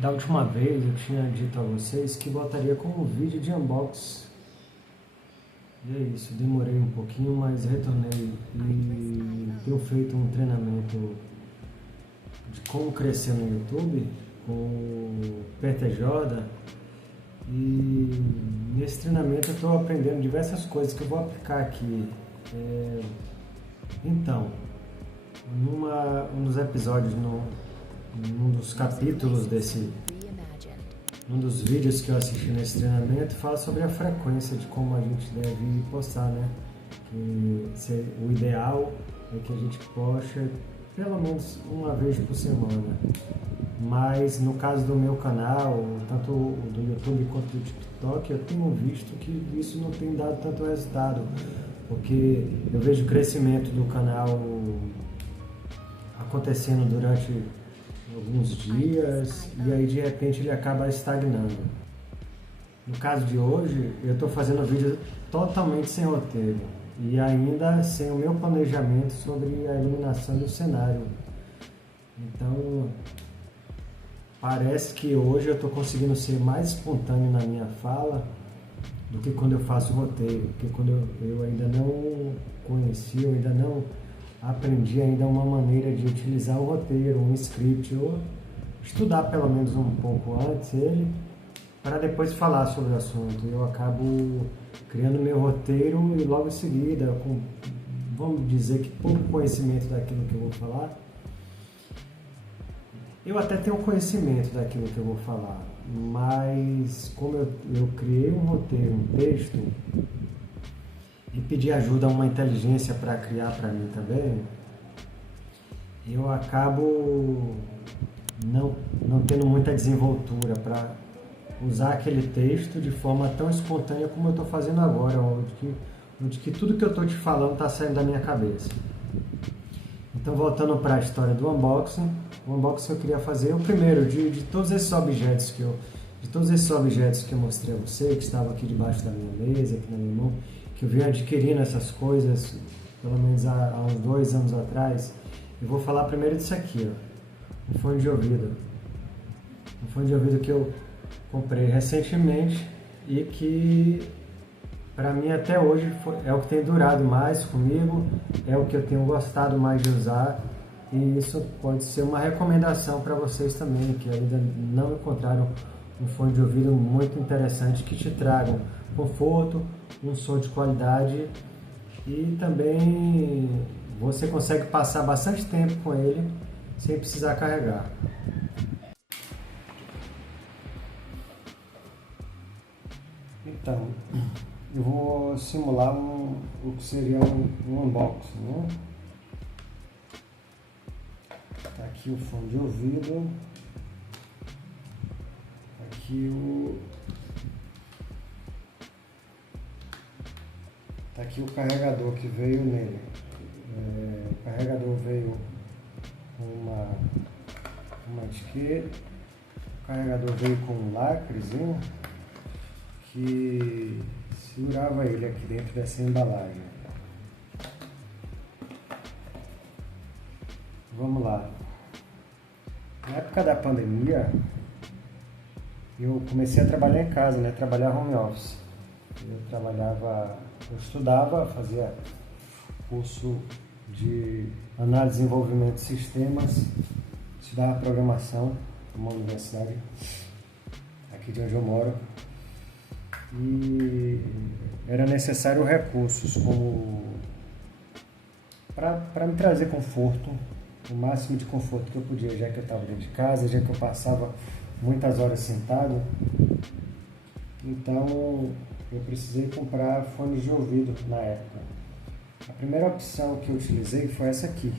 Da última vez eu tinha dito a vocês que botaria como vídeo de unboxing. E é isso, demorei um pouquinho, mas retornei e tenho feito um treinamento de como crescer no YouTube com o Peter Jordan. E nesse treinamento eu estou aprendendo diversas coisas que eu vou aplicar aqui. Então, um dos episódios, num dos capítulos um dos vídeos que eu assisti nesse treinamento, fala sobre a frequência de como a gente deve postar, né? O ideal é que a gente poste pelo menos uma vez por semana. Mas no caso do meu canal, tanto do YouTube quanto do TikTok, eu tenho visto que isso não tem dado tanto resultado, porque eu vejo o crescimento do canal acontecendo durante alguns dias e aí de repente ele acaba estagnando. No caso de hoje, eu estou fazendo um vídeo totalmente sem roteiro e ainda sem o meu planejamento sobre a iluminação do cenário. Então, parece que hoje eu estou conseguindo ser mais espontâneo na minha fala do que quando eu faço roteiro, porque quando eu ainda não conheci, eu ainda não aprendi ainda uma maneira de utilizar o roteiro, um script, ou estudar pelo menos um pouco antes ele, para depois falar sobre o assunto. Eu acabo criando meu roteiro e logo em seguida, vamos dizer que pouco conhecimento daquilo que eu vou falar, eu até tenho conhecimento daquilo que eu vou falar, mas como eu criei um roteiro, um texto, e pedi ajuda a uma inteligência para criar para mim também, eu acabo não tendo muita desenvoltura para usar aquele texto de forma tão espontânea como eu estou fazendo agora, onde que tudo que eu estou te falando está saindo da minha cabeça. Então, voltando para a história do unboxing, o unboxing eu queria fazer o primeiro de todos esses objetos que eu mostrei a você, que estavam aqui debaixo da minha mesa, aqui na minha mão, que eu venho adquirindo essas coisas, pelo menos há uns 2 anos atrás. Eu vou falar primeiro disso aqui, ó, um fone de ouvido. Um fone de ouvido que eu comprei recentemente e que, para mim, até hoje é o que tem durado mais comigo, é o que eu tenho gostado mais de usar. E isso pode ser uma recomendação para vocês também, que ainda não encontraram um fone de ouvido muito interessante que te traga conforto, um som de qualidade e também você consegue passar bastante tempo com ele sem precisar carregar. Então, eu vou simular o que seria um unboxing, né? Tá aqui o fone de ouvido, tá aqui o carregador que veio nele. O carregador veio com uma etiqueta, o carregador veio com um lacrezinho que segurava ele aqui dentro dessa embalagem. Vamos lá. Na época da pandemia, eu comecei a trabalhar em casa, né? Trabalhar home office. Eu estudava, fazia curso de análise e desenvolvimento de sistemas, estudava programação numa universidade aqui de onde eu moro. E era necessário recursos como para me trazer conforto, o máximo de conforto que eu podia, já que eu estava dentro de casa, já que eu passava muitas horas sentado. Então eu precisei comprar fones de ouvido na época. A primeira opção que eu utilizei foi essa aqui.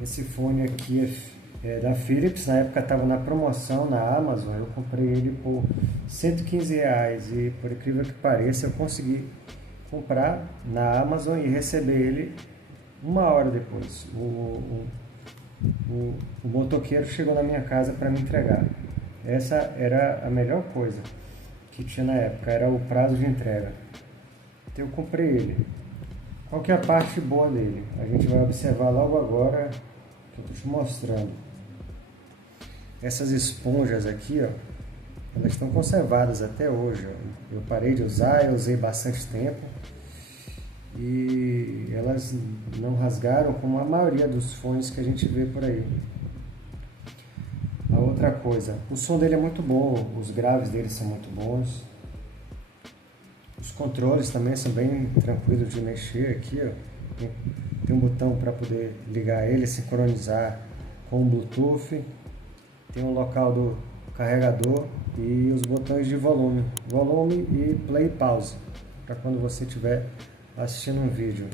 Esse fone aqui é da Philips, na época estava na promoção na Amazon, eu comprei ele por R$ 115 e, por incrível que pareça, eu consegui comprar na Amazon e receber ele 1 hora depois. O motoqueiro chegou na minha casa para me entregar. Essa era a melhor coisa que tinha na época, era o prazo de entrega. Então eu comprei ele. Qual que é a parte boa dele? A gente vai observar logo agora que eu estou te mostrando. Essas esponjas aqui, ó, elas estão conservadas até hoje. Ó. Eu parei de usar, eu usei bastante tempo e elas não rasgaram como a maioria dos fones que a gente vê por aí. A outra coisa, o som dele é muito bom, os graves dele são muito bons. Os controles também são bem tranquilos de mexer aqui, ó. Tem um botão para poder ligar ele, sincronizar com o Bluetooth. Tem um local do carregador e os botões de volume e play e pause, para quando você estiver assistindo um vídeo.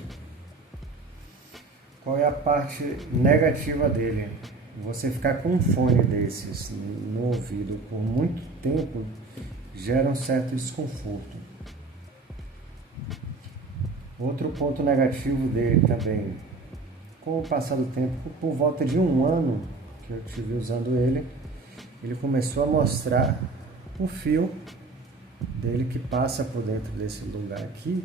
Qual é a parte negativa dele? Você ficar com um fone desses no ouvido por muito tempo gera um certo desconforto. Outro ponto negativo dele também, com o passar do tempo, por volta de um ano que eu estive usando ele, ele começou a mostrar o fio dele que passa por dentro desse lugar aqui.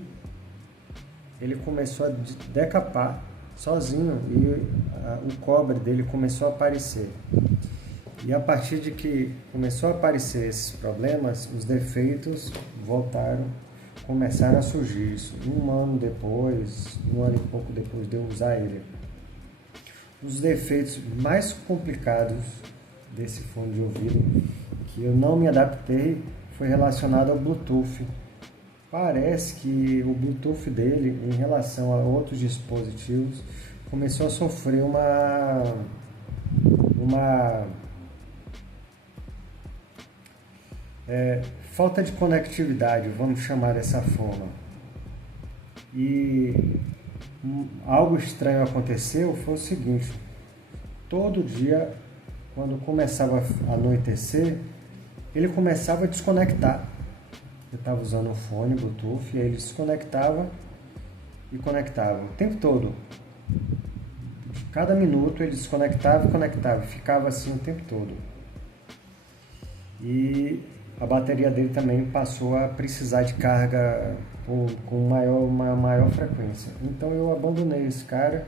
Ele começou a decapar sozinho e o cobre dele começou a aparecer. E a partir de que começou a aparecer esses problemas, os defeitos começaram a surgir. Isso um ano depois, um ano e pouco depois de eu usar ele. Os defeitos mais complicados desse fone de ouvido, que eu não me adaptei, foi relacionado ao Bluetooth. Parece que o Bluetooth dele, em relação a outros dispositivos, começou a sofrer uma falta de conectividade, vamos chamar dessa forma. E algo estranho aconteceu, foi o seguinte: todo dia, quando começava a anoitecer, ele começava a desconectar. Eu estava usando um fone Bluetooth e aí ele desconectava e conectava o tempo todo. Cada minuto ele desconectava e conectava, ficava assim o tempo todo. E a bateria dele também passou a precisar de carga com uma maior frequência. Então eu abandonei esse cara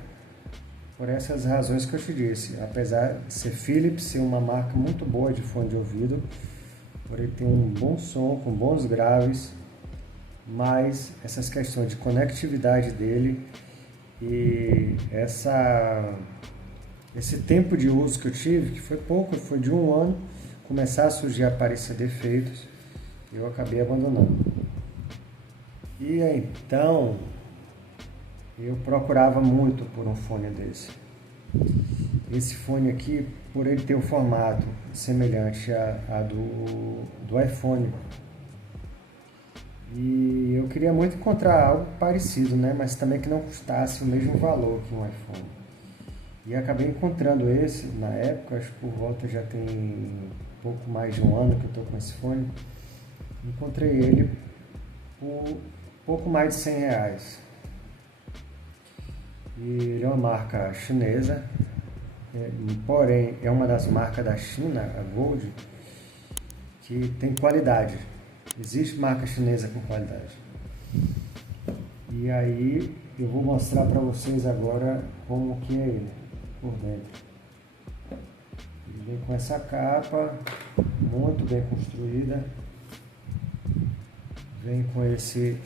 por essas razões que eu te disse. Apesar de ser Philips, ser uma marca muito boa de fone de ouvido, por ele ter um bom som, com bons graves, mas essas questões de conectividade dele e esse tempo de uso que eu tive, que foi pouco, foi de um ano, começar a surgir, a aparecer defeitos, eu acabei abandonando. E então, eu procurava muito por um fone desse. Esse fone aqui, por ele ter o formato semelhante a do iPhone, e eu queria muito encontrar algo parecido, né? Mas também que não custasse o mesmo valor que um iPhone. E acabei encontrando esse, na época, acho que por volta já tem pouco mais de um ano que eu estou com esse fone. Encontrei ele por pouco mais de R$100. E ele é uma marca chinesa, porém é uma das marcas da China, a Gold, que tem qualidade. Existe marca chinesa com qualidade. E aí eu vou mostrar para vocês agora como que é ele por dentro. Ele vem com essa capa muito bem construída. Vem com esse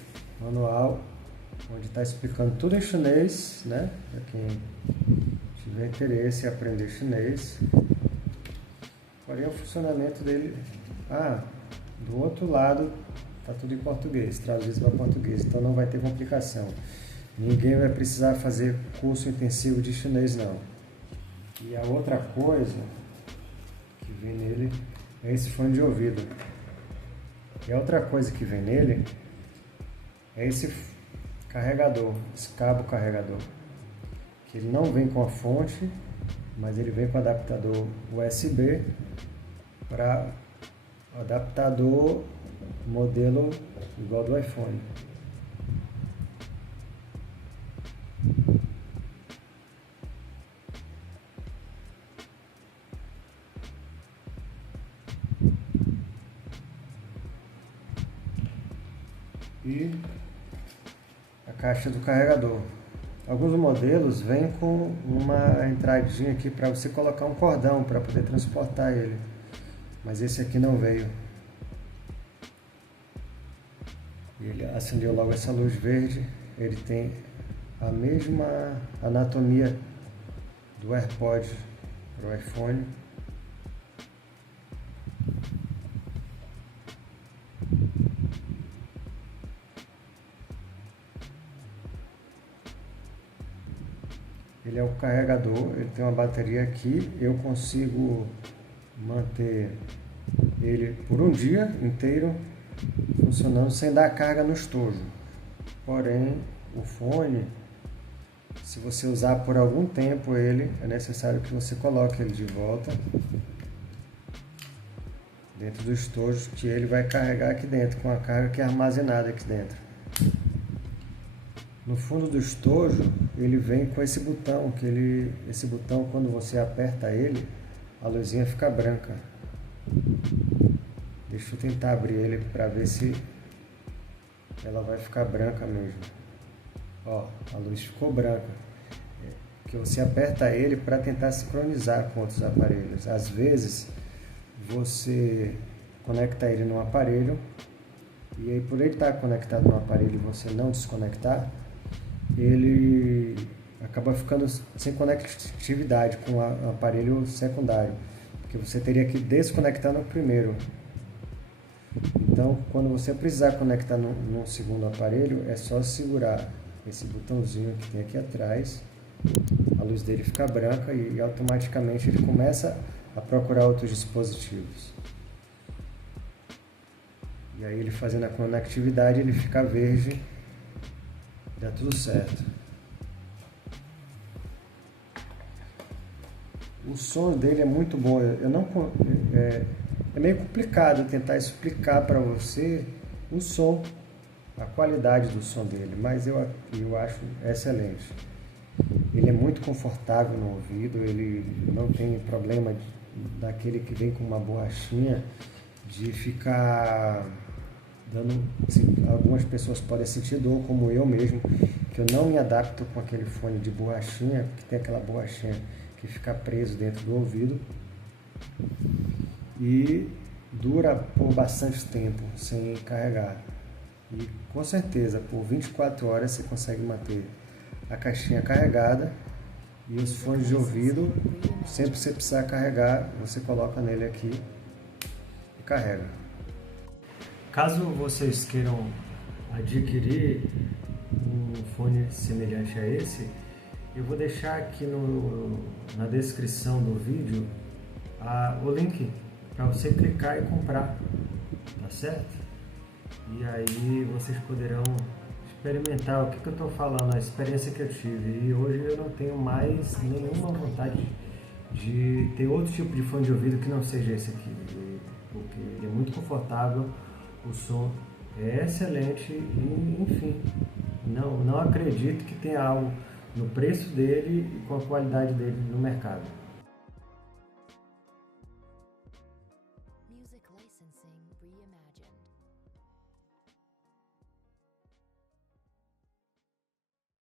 manual onde está explicando tudo em chinês, né? Para quem tiver interesse em aprender chinês. Porém o funcionamento dele... do outro lado está tudo em português, traduzido para português, então não vai ter complicação. Ninguém vai precisar fazer curso intensivo de chinês, não. E a outra coisa que vem nele é esse fone de ouvido. E a outra coisa que vem nele é esse carregador, esse cabo carregador. Que ele não vem com a fonte, mas ele vem com adaptador USB para adaptador modelo igual do iPhone. E a caixa do carregador. Alguns modelos vêm com uma entradinha aqui para você colocar um cordão para poder transportar ele, mas esse aqui não veio. Ele acendeu logo essa luz verde. Ele tem a mesma anatomia do AirPod para o iPhone. Ele é o carregador, ele tem uma bateria aqui, eu consigo manter ele por um dia inteiro funcionando sem dar carga no estojo. Porém, o fone, se você usar por algum tempo ele, é necessário que você coloque ele de volta dentro do estojo, que ele vai carregar aqui dentro, com a carga que é armazenada aqui dentro. No fundo do estojo, ele vem com esse botão, esse botão, quando você aperta ele, a luzinha fica branca. Deixa eu tentar abrir ele para ver se ela vai ficar branca mesmo. Ó, a luz ficou branca. Que você aperta ele para tentar sincronizar com outros aparelhos. Às vezes, você conecta ele no aparelho, e aí por ele estar conectado no aparelho e você não desconectar, ele acaba ficando sem conectividade com o aparelho secundário, porque você teria que desconectar no primeiro. Então, quando você precisar conectar no segundo aparelho, é só segurar esse botãozinho que tem aqui atrás, a luz dele fica branca e automaticamente ele começa a procurar outros dispositivos. E aí ele fazendo a conectividade, ele fica verde. Dá tudo certo. O som dele é muito bom. É meio complicado tentar explicar para você o som, a qualidade do som dele, mas eu acho excelente. Ele é muito confortável no ouvido, ele não tem problema daquele que vem com uma borrachinha de ficar dando, assim, algumas pessoas podem sentir dor, como eu mesmo, que eu não me adapto com aquele fone de borrachinha, que tem aquela borrachinha que fica preso dentro do ouvido, e dura por bastante tempo sem carregar. E com certeza, por 24 horas você consegue manter a caixinha carregada, e os fones de ouvido, sempre que você precisar carregar, você coloca nele aqui e carrega. Caso vocês queiram adquirir um fone semelhante a esse, eu vou deixar aqui na descrição do vídeo o link para você clicar e comprar, tá certo? E aí vocês poderão experimentar o que eu estou falando, a experiência que eu tive. E hoje eu não tenho mais nenhuma vontade de ter outro tipo de fone de ouvido que não seja esse aqui, porque ele é muito confortável. O som é excelente e, enfim, não acredito que tenha algo no preço dele e com a qualidade dele no mercado. Music licensing reimagined.